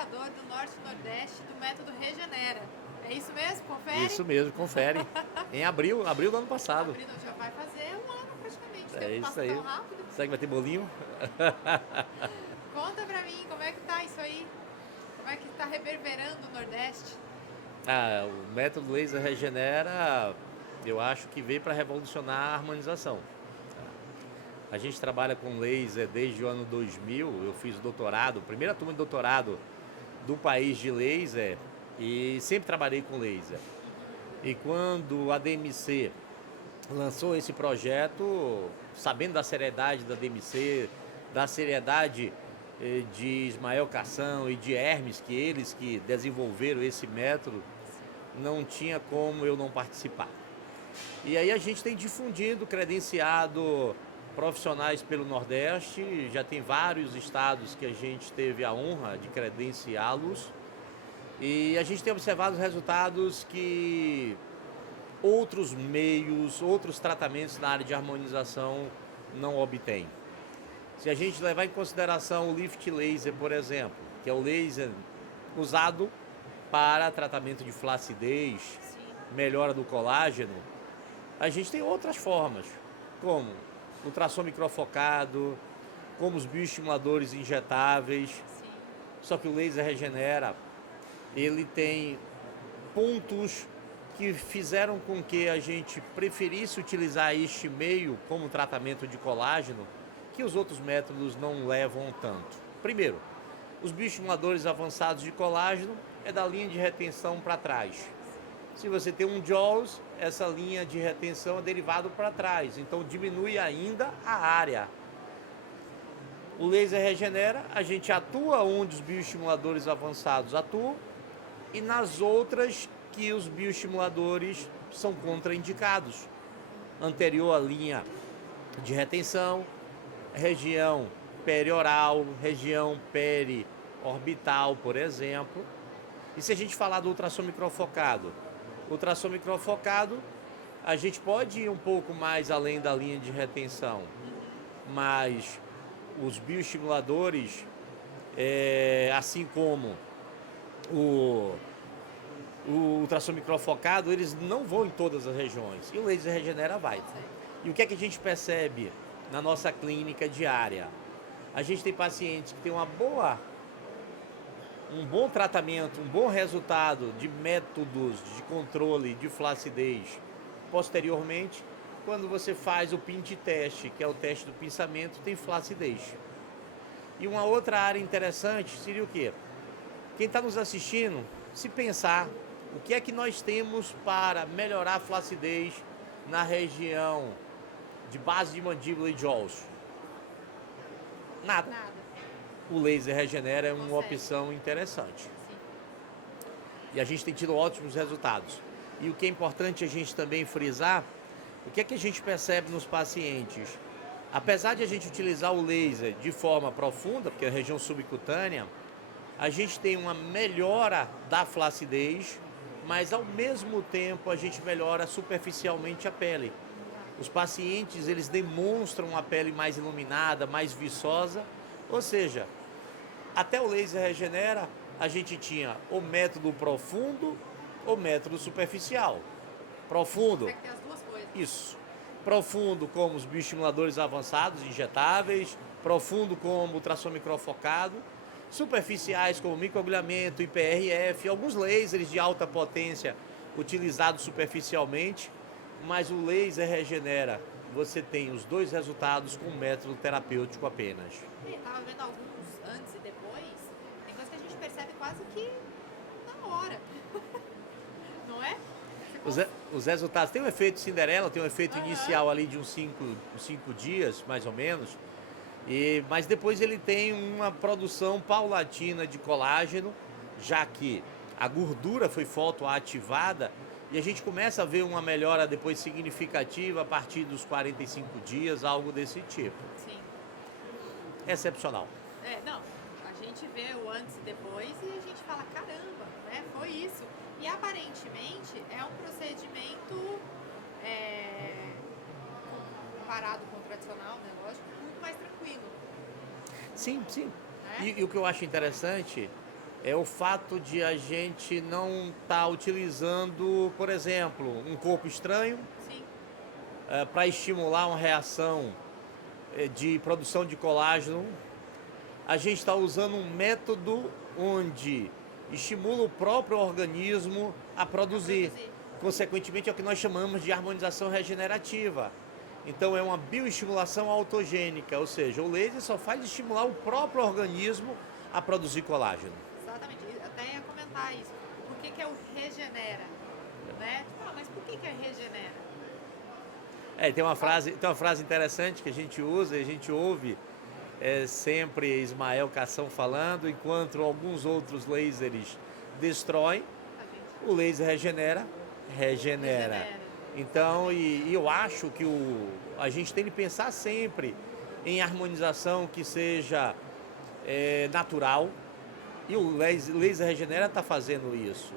criador do Norte e Nordeste do método Regenera. É isso mesmo? Confere? Isso mesmo, confere. Em abril do ano passado. Abril já vai fazer um ano praticamente. O É tempo isso passa aí. tão rápido. Será que vai ter bolinho? Conta pra mim, como é que tá isso aí? Como é que tá reverberando o Nordeste? O método laser regenera, eu acho que veio para revolucionar a harmonização. A gente trabalha com laser desde o ano 2000, eu fiz doutorado, primeira turma de doutorado do país de laser e sempre trabalhei com laser. E quando a DMC lançou esse projeto, sabendo da seriedade da DMC, da seriedade de Ismael Cação e de Hermes, que eles que desenvolveram esse método, não tinha como eu não participar. E aí a gente tem difundido, credenciado profissionais pelo Nordeste, já tem vários estados que a gente teve a honra de credenciá-los e a gente tem observado os resultados que outros meios, outros tratamentos na área de harmonização não obtêm. Se a gente levar em consideração o Lift Laser, por exemplo, que é o laser usado para tratamento de flacidez, melhora do colágeno, a gente tem outras formas, como ultrassom microfocado, como os bioestimuladores injetáveis. Sim. Só que o laser regenera, ele tem pontos que fizeram com que a gente preferisse utilizar este meio como tratamento de colágeno, que os outros métodos não levam tanto. Primeiro, os bioestimuladores avançados de colágeno é da linha de retenção para trás. Se você tem um JAWS, essa linha de retenção é derivado para trás, então diminui ainda a área. O laser regenera, a gente atua onde os bioestimuladores avançados atuam e nas outras que os bioestimuladores são contraindicados. Anterior à linha de retenção, região perioral, região periorbital, por exemplo. E se a gente falar do ultrassom microfocado? O ultrassom microfocado, a gente pode ir um pouco mais além da linha de retenção, mas os bioestimuladores, assim como o ultrassom microfocado, eles não vão em todas as regiões. E o laser regenera vai. E o que é que a gente percebe na nossa clínica diária? A gente tem pacientes que têm um bom tratamento, um bom resultado de métodos de controle de flacidez. Posteriormente, quando você faz o PINT teste, que é o teste do pinçamento, tem flacidez. E uma outra área interessante seria o quê? Quem está nos assistindo, se pensar o que é que nós temos para melhorar a flacidez na região de base de mandíbula e jaws. Nada. O laser regenera é uma opção interessante. Sim. E a gente tem tido ótimos resultados. E o que é importante a gente também frisar, o que é que a gente percebe nos pacientes? Apesar de a gente utilizar o laser de forma profunda, porque é a região subcutânea, a gente tem uma melhora da flacidez, mas ao mesmo tempo a gente melhora superficialmente a pele. Os pacientes, eles demonstram a pele mais iluminada, mais viçosa, ou seja, até o laser regenera, a gente tinha o método profundo, o método superficial. Profundo. Tem que ter as duas coisas. Isso. Profundo como os bioestimuladores avançados, injetáveis, profundo como ultrassom microfocado, superficiais como microagulhamento, IPRF, alguns lasers de alta potência utilizados superficialmente, mas o laser regenera. Você tem os dois resultados com método terapêutico apenas. Estava vendo alguns antes e depois, tem coisa que a gente percebe quase que na hora. Não é? Os resultados, tem um efeito Cinderela, tem um efeito inicial ali de uns 5 dias, mais ou menos, mas depois ele tem uma produção paulatina de colágeno, já que a gordura foi fotoativada, e a gente começa a ver uma melhora depois significativa a partir dos 45 dias, algo desse tipo. Sim. Excepcional. Não, a gente vê o antes e depois e a gente fala, caramba, né, foi isso. E aparentemente é um procedimento comparado com o tradicional, né, lógico, muito mais tranquilo. Sim, sim. Né? E o que eu acho interessante é o fato de a gente não estar utilizando, por exemplo, um corpo estranho Sim. para estimular uma reação de produção de colágeno. A gente está usando um método onde estimula o próprio organismo a produzir. Consequentemente, é o que nós chamamos de harmonização regenerativa. Então, é uma bioestimulação autogênica, ou seja, o laser só faz estimular o próprio organismo a produzir colágeno. Exatamente. Eu até ia comentar isso. Por que é o regenera? Né? Mas por que é regenera? Tem uma frase interessante que a gente usa e a gente ouve sempre Ismael Cação falando, enquanto alguns outros lasers destroem, o laser regenera. Então, e eu acho que a gente tem que pensar sempre em harmonização que seja natural, e o laser regenera está fazendo isso,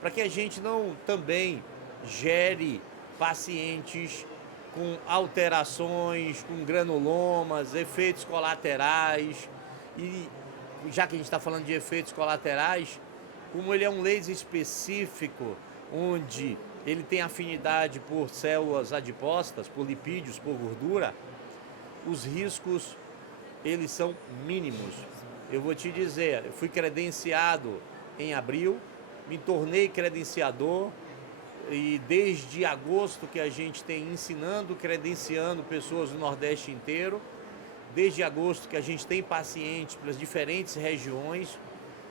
para que a gente não também gere pacientes com alterações, com granulomas, efeitos colaterais. E já que a gente está falando de efeitos colaterais, como ele é um laser específico, onde ele tem afinidade por células adipostas, por lipídios, por gordura, os riscos eles são mínimos. Eu vou te dizer, eu fui credenciado em abril, me tornei credenciador, e desde agosto que a gente tem ensinando, credenciando pessoas do Nordeste inteiro, desde agosto que a gente tem pacientes para as diferentes regiões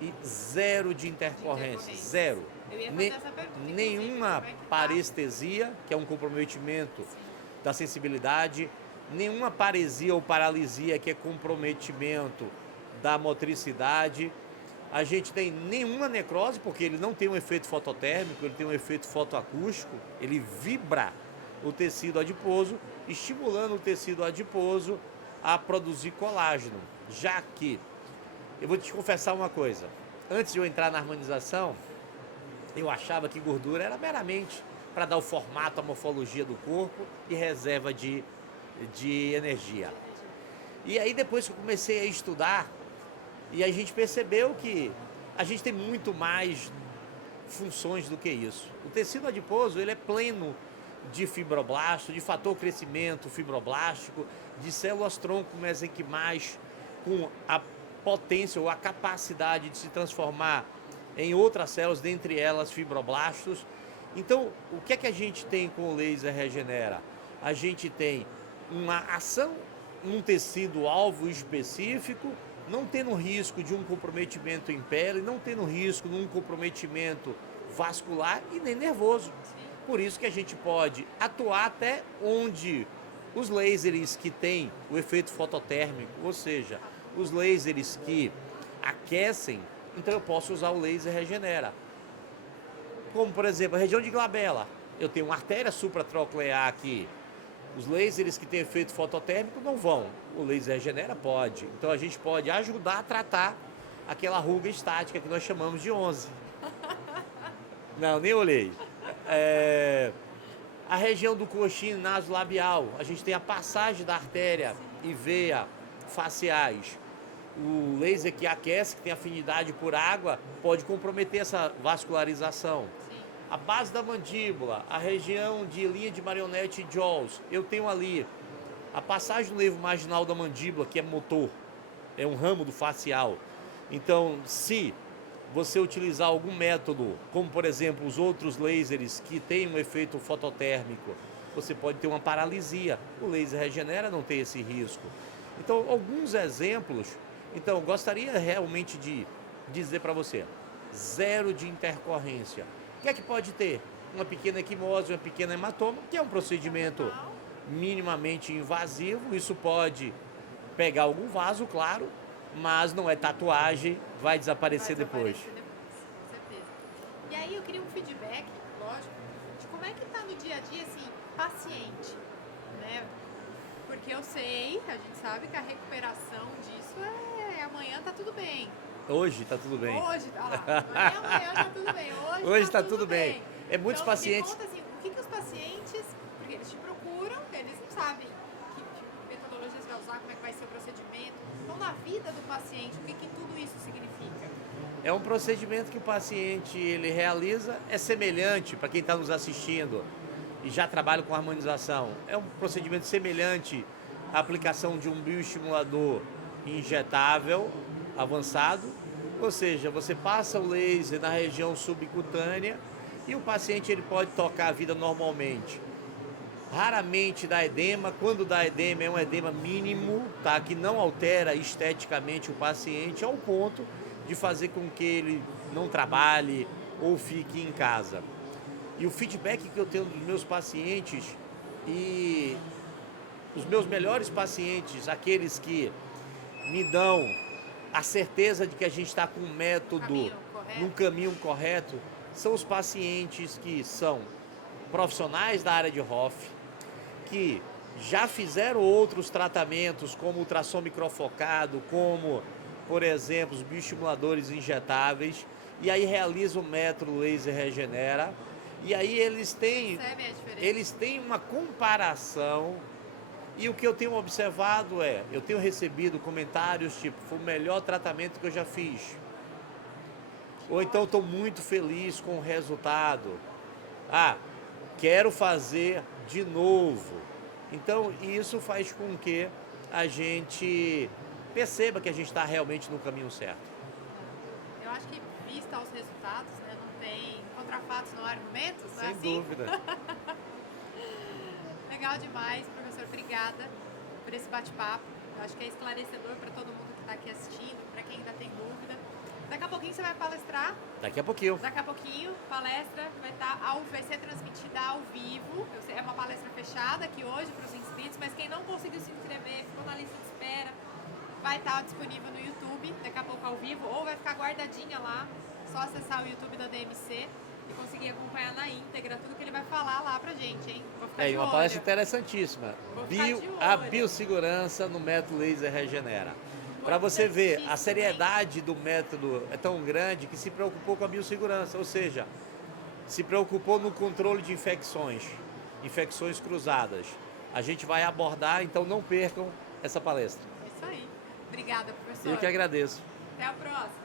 e zero de intercorrência, zero. Eu ia fazer essa pergunta, nenhuma parestesia, que é um comprometimento da sensibilidade, nenhuma paresia ou paralisia, que é comprometimento da motricidade. A gente tem nenhuma necrose, porque ele não tem um efeito fototérmico, ele tem um efeito fotoacústico, ele vibra o tecido adiposo, estimulando o tecido adiposo a produzir colágeno. Já que, eu vou te confessar uma coisa, antes de eu entrar na harmonização, eu achava que gordura era meramente para dar o formato, a morfologia do corpo e reserva de energia. E aí depois que eu comecei a estudar, e a gente percebeu que a gente tem muito mais funções do que isso. O tecido adiposo ele é pleno de fibroblasto, de fator crescimento fibroblástico, de células-tronco mesenquimais com a potência ou a capacidade de se transformar em outras células, dentre elas fibroblastos. Então, o que é que a gente tem com o laser regenera? A gente tem uma ação num tecido alvo específico, não tendo risco de um comprometimento em pele, não tendo risco de um comprometimento vascular e nem nervoso. Por isso que a gente pode atuar até onde os lasers que têm o efeito fototérmico, ou seja, os lasers que aquecem, então eu posso usar o laser regenera. Como, por exemplo, a região de glabela. Eu tenho uma artéria supratronclear aqui. Os lasers que têm efeito fototérmico não vão. O laser regenera pode. Então a gente pode ajudar a tratar aquela ruga estática que nós chamamos de 11. Não, nem olhei. A região do coxim nasolabial, a gente tem a passagem da artéria e veia faciais. O laser que aquece, que tem afinidade por água, pode comprometer essa vascularização. A base da mandíbula, a região de linha de marionete e jaws, eu tenho ali a passagem do nervo marginal da mandíbula, que é motor, é um ramo do facial. Então, se você utilizar algum método, como por exemplo os outros lasers que têm um efeito fototérmico, você pode ter uma paralisia. O laser regenera, não tem esse risco. Então, alguns exemplos. Então, gostaria realmente de dizer para você, zero de intercorrência. O que é que pode ter? Uma pequena equimose, uma pequena hematoma, que é um procedimento minimamente invasivo. Isso pode pegar algum vaso, claro, mas não é tatuagem, vai desaparecer depois. Com certeza. E aí eu queria um feedback, lógico, de como é que tá no dia a dia, assim, paciente, né? Porque eu sei, a gente sabe que a recuperação disso amanhã tá tudo bem. Hoje tá tudo bem. Hoje, amanhã tá tudo bem. Hoje tá tudo bem. É muitos então, pacientes. Me conta assim, o que os pacientes, porque eles te procuram, eles não sabem que tipo, metodologia você vai usar, como é que vai ser o procedimento. Então, na vida do paciente, o que tudo isso significa? É um procedimento que o paciente ele realiza, é semelhante, para quem está nos assistindo e já trabalha com harmonização, é um procedimento semelhante à aplicação de um bioestimulador injetável avançado, ou seja, você passa o laser na região subcutânea e o paciente ele pode tocar a vida normalmente. Raramente dá edema, quando dá edema é um edema mínimo, tá? Que não altera esteticamente o paciente ao ponto de fazer com que ele não trabalhe ou fique em casa. E o feedback que eu tenho dos meus pacientes e os meus melhores pacientes, aqueles que me dão a certeza de que a gente está com um método num caminho correto, são os pacientes que são profissionais da área de Hoff, que já fizeram outros tratamentos como ultrassom microfocado, como, por exemplo, os bioestimuladores injetáveis, e aí realizam o método laser regenera, e aí eles têm uma comparação, e o que eu tenho observado eu tenho recebido comentários tipo, foi o melhor tratamento que eu já fiz. Ou então estou muito feliz com o resultado. Quero fazer de novo. Então isso faz com que a gente perceba que a gente está realmente no caminho certo. Eu acho que vista aos resultados, né, não tem contrafatos, não há argumentos, não é assim? Sem dúvida. Legal demais, professor. Obrigada por esse bate-papo. Eu acho que é esclarecedor para todo mundo que está aqui assistindo, para quem ainda tem dúvida. Daqui a pouquinho você vai palestrar. Daqui a pouquinho. Daqui a pouquinho, palestra vai ser transmitida ao vivo. É uma palestra fechada aqui hoje para os inscritos, mas quem não conseguiu se inscrever, ficou na lista de espera, vai estar disponível no YouTube, daqui a pouco ao vivo, ou vai ficar guardadinha lá, só acessar o YouTube da DMC e conseguir acompanhar na íntegra tudo que ele vai falar lá pra gente, hein? Vou ficar de uma olho. palestra interessantíssima. A biossegurança no método laser regenera. Para você ver, a seriedade do método é tão grande que se preocupou com a biossegurança, ou seja, se preocupou no controle de infecções cruzadas. A gente vai abordar, então não percam essa palestra. É isso aí. Obrigada, professor. Eu que agradeço. Até a próxima.